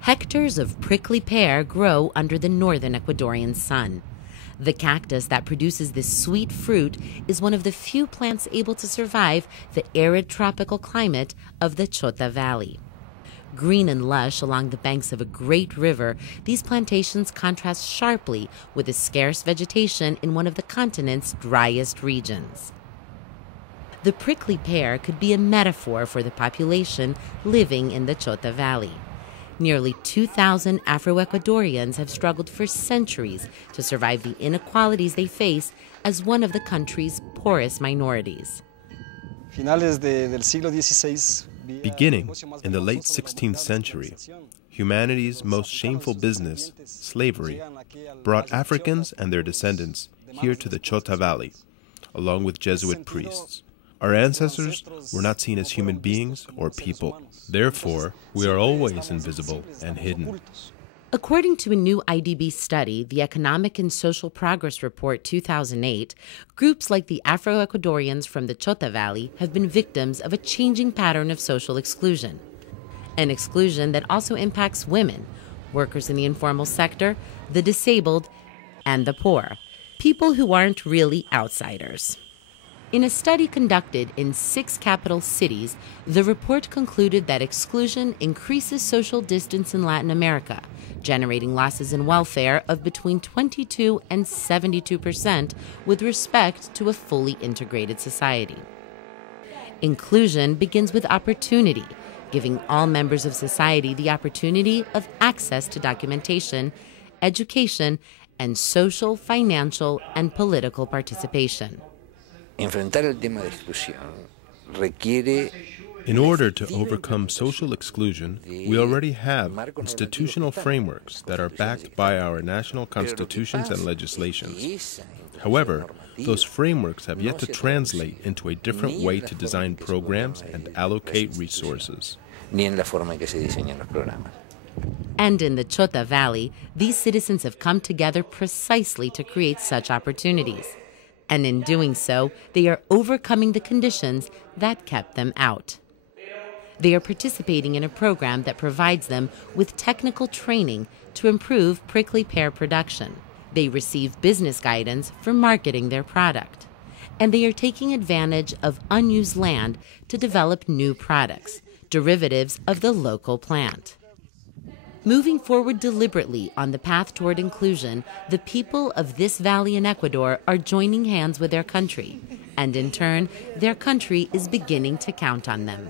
Hectares of prickly pear grow under the northern Ecuadorian sun. The cactus that produces this sweet fruit is one of the few plants able to survive the arid tropical climate of the Chota Valley. Green and lush along the banks of a great river, these plantations contrast sharply with the scarce vegetation in one of the continent's driest regions. The prickly pear could be a metaphor for the population living in the Chota Valley. Nearly 2,000 Afro-Ecuadorians have struggled for centuries to survive the inequalities they face as one of the country's poorest minorities. Beginning in the late 16th century, humanity's most shameful business, slavery, brought Africans and their descendants here to the Chota Valley, along with Jesuit priests. Our ancestors were not seen as human beings or people. Therefore, we are always invisible and hidden. According to a new IDB study, the Economic and Social Progress Report 2008, groups like the Afro-Ecuadorians from the Chota Valley have been victims of a changing pattern of social exclusion. An exclusion that also impacts women, workers in the informal sector, the disabled, and the poor, people who aren't really outsiders. In a study conducted in 6 capital cities, the report concluded that exclusion increases social distance in Latin America, generating losses in welfare of between 22% and 72% with respect to a fully integrated society. Inclusion begins with opportunity, giving all members of society the opportunity of access to documentation, education, and social, financial, and political participation. In order to overcome social exclusion, we already have institutional frameworks that are backed by our national constitutions and legislations. However, those frameworks have yet to translate into a different way to design programs and allocate resources. And in the Chota Valley, these citizens have come together precisely to create such opportunities. And in doing so, they are overcoming the conditions that kept them out. They are participating in a program that provides them with technical training to improve prickly pear production. They receive business guidance for marketing their product. And they are taking advantage of unused land to develop new products, derivatives of the local plant. Moving forward deliberately on the path toward inclusion, the people of this valley in Ecuador are joining hands with their country, and in turn, their country is beginning to count on them.